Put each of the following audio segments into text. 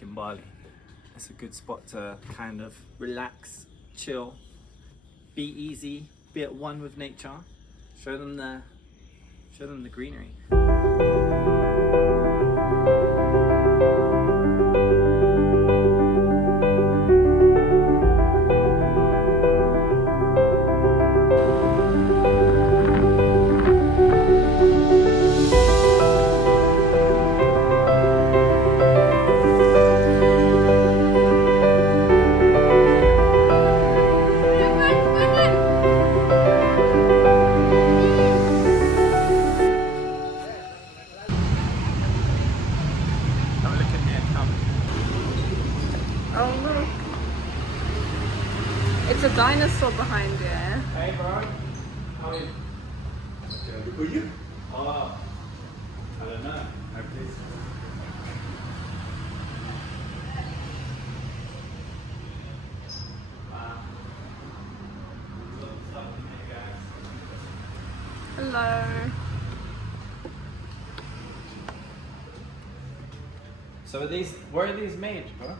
like in Bali. It's a good spot to kind of relax, chill, be easy, be at one with nature. Show them the greenery. Oh look, it's a dinosaur behind there. Hey bro, how are you? Can I do for you? Oh, I don't know. I please. Wow. Hello. So where are these made, bro?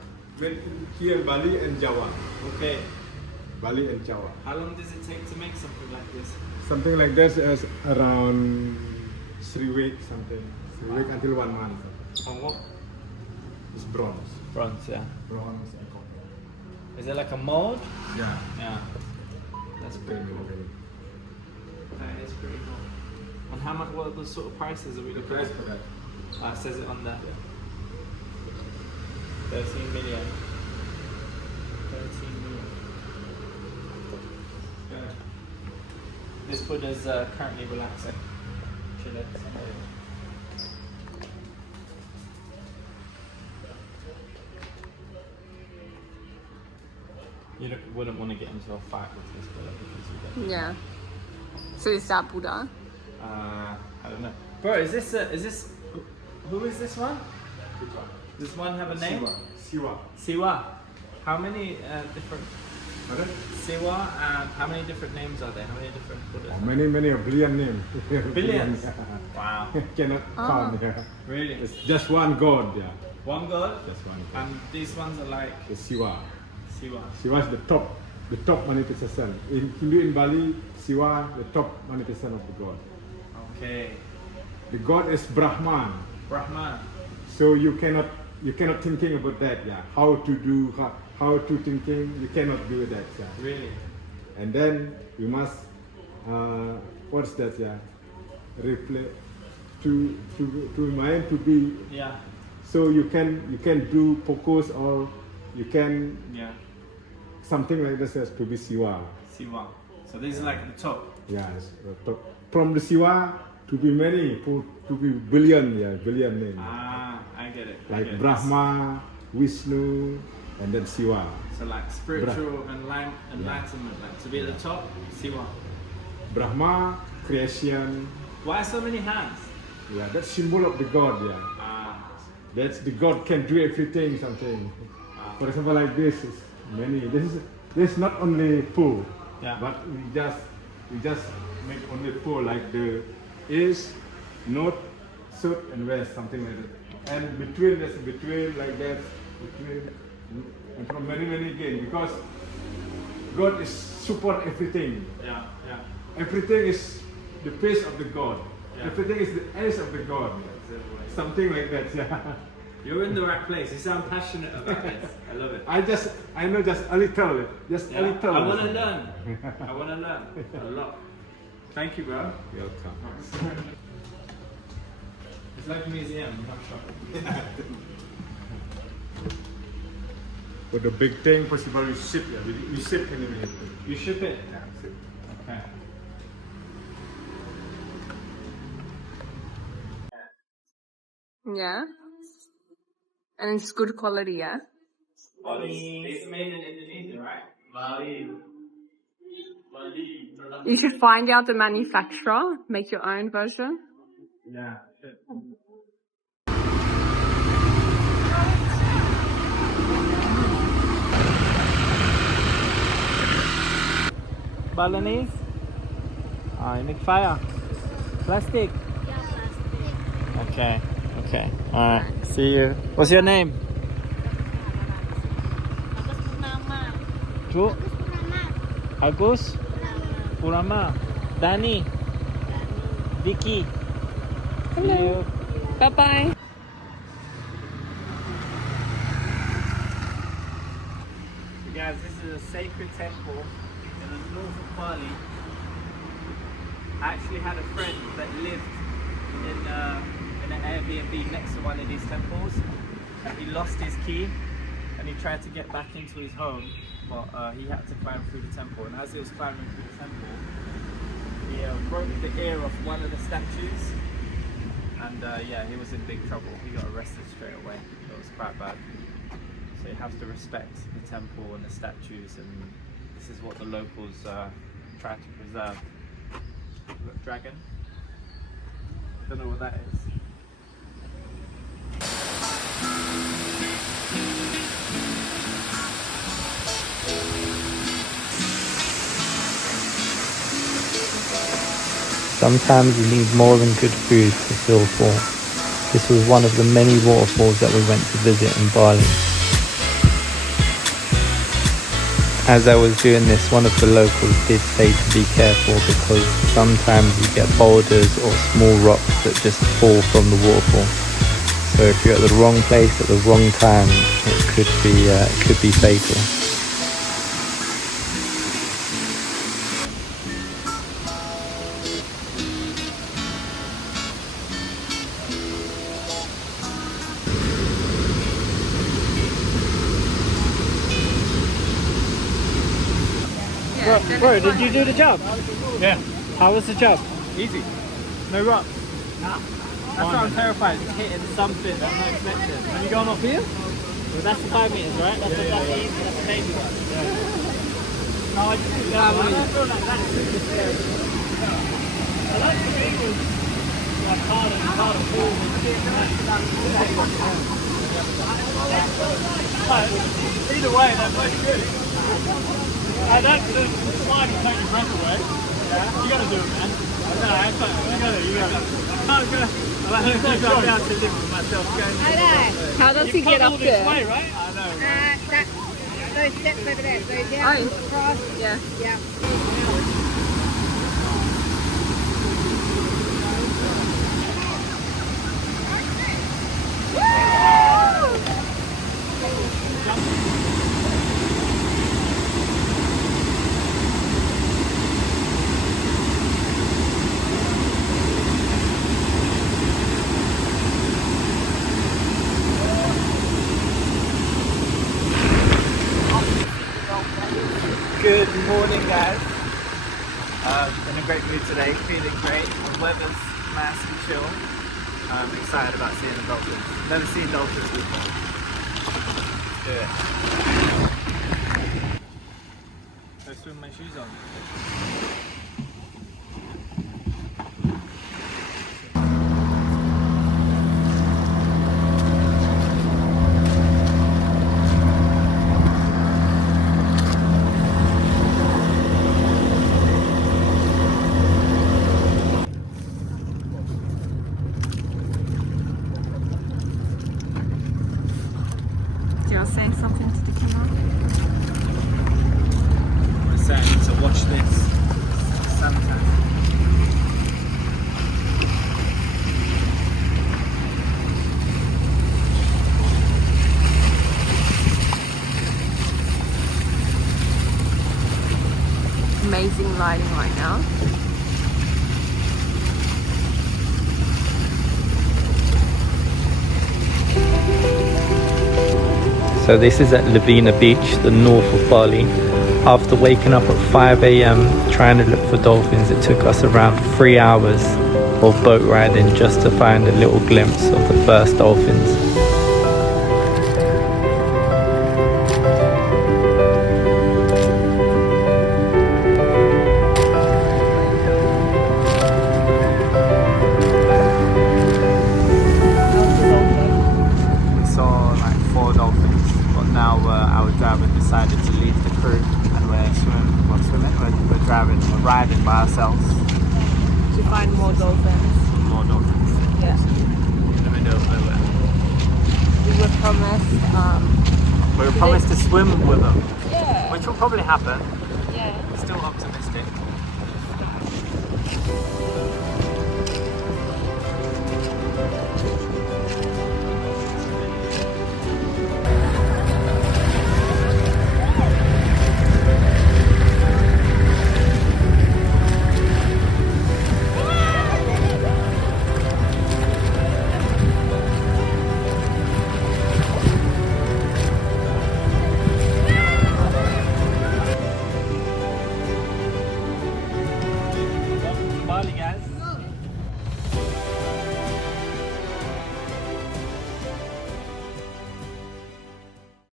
Here in Bali and Java. Okay. Bali and Java. How long does it take to make something like this? Something like this is around 3 weeks, something. 3 weeks until 1 month. And what? It's bronze. Bronze, yeah. Bronze and copper. Is it like a mold? Yeah. Yeah. That's pretty cool. That is pretty cool. And how much? What are the sort of prices are we The looking price at? for that. It says it on there. 13 million. 13 million. Yeah. This Buddha's currently relaxing. Chilling. You wouldn't want to get into a fight with this Buddha because you get. Yeah. So is that Buddha? I don't know. Bro, is this who is this one? Which one? Does this one have a name? Siwa. Siwa. How many different Pardon? Siwa? How many different names are there? How many different Buddhas? Oh, many a billion names. Billions? Wow. Cannot count. Yeah. Really? It's just one God. Yeah. One god? Just one God. And these ones are like The Siwa. Siwa. Siwa is the top manifestation. In Hindu in Bali, Siwa the top manifestation of the God. Okay. The God is Brahman. Brahman. So you cannot thinking about that, yeah. How to thinking, you cannot do that, yeah. Really? And then you must what's that, yeah? Replay to mind to be. Yeah. So you can do focus or you can Yeah. something like this as to be Siwa. Siwa. So these are like the top. Yes. From the Siwa to be many, to be billion, yeah, billion names. Ah, I get it. I Like get it. Brahma, Vishnu, and then Siwa. So like spiritual enlightenment, like to be at the top, Siwa. Brahma, creation, Why so many hands? yeah, that's symbol of the God, yeah. Ah, That's the God can do everything, something. For example, like this is many. This is not only pool, Yeah. but we just make only pool like the east, north, south, and west, something like that. And between like that, and from many again, because God is support everything. yeah, yeah. Everything is the face of the God. Yeah. Everything is the eyes of the God. Something like that, yeah. You're in the right place. You sound passionate about this. I love it. I know just a little, just a Yeah. little. I want to learn. I want to learn a lot. Thank you, bro. Welcome. It's like a museum. I'm not sure. But the big thing possible is ship, yeah. We ship anyway. You ship it. Yeah, ship. Okay. Yeah. And it's good quality, yeah? Bali. It's made in Indonesia, right? Bali. You should find out the manufacturer, make your own version. Yeah. Balinese? You make fire. Plastic? Yeah, plastic. Okay. Alright. See you. What's your name? Jo? Agus? Purama? Dani? Vicky? Hello. Bye-bye. So guys, this is a sacred temple in the north of Bali. I actually had a friend that lived in an Airbnb next to one of these temples, and he lost his key and he tried to get back into his home, but he had to climb through the temple, and as he was climbing through the temple he broke the ear of one of the statues, and yeah, he was in big trouble. He got arrested straight away. It was quite bad. So you have to respect the temple and the statues, and this is what the locals try to preserve. Look, dragon. Don't know what that is. Sometimes you need more than good food to feel full. This was one of the many waterfalls that we went to visit in Bali. As I was doing this, one of the locals did say to be careful because sometimes you get boulders or small rocks that just fall from the waterfall. So if you're at the wrong place at the wrong time, it could be fatal. Bro, did you do the job? Yeah. How was the job? Easy. No rocks? Nah. That's why I'm terrified, just hitting something that I'm not expecting. Are you going up here? Well, that's the 5 meters, right? That's the easy, that's the baby one. No, I just think that one. I don't feel like that's super scary. I like the vehicles. Like hard and forward. Either way, they're both good. The slide will take your breath away. Yeah. You gotta do it, man. No, you gotta. I'm going to be able to live with myself. How does he get up this there? way, right? I know. Right? Those steps over there. So down, across. Yeah. Yeah. Good morning, guys. In a great mood today, feeling great. The weather's nice and chill. I'm excited about seeing the dolphins. Never seen dolphins before. Let's do it. Go swim with my shoes on. Do you want to say something to the camera? I'm saying to watch this sunset. Amazing lighting right now. So this is at Lavana Beach, the north of Bali. After waking up at 5 AM trying to look for dolphins, it took us around 3 hours of boat riding just to find a little glimpse of the first dolphins. Decided to leave the crew and we're riding by ourselves. To find more dolphins. More dolphins. Yeah. In the middle of nowhere. We were promised. We were promised to swim with them. Yeah. which will probably happen. Yeah. Still optimistic. Welcome to Bali, guys.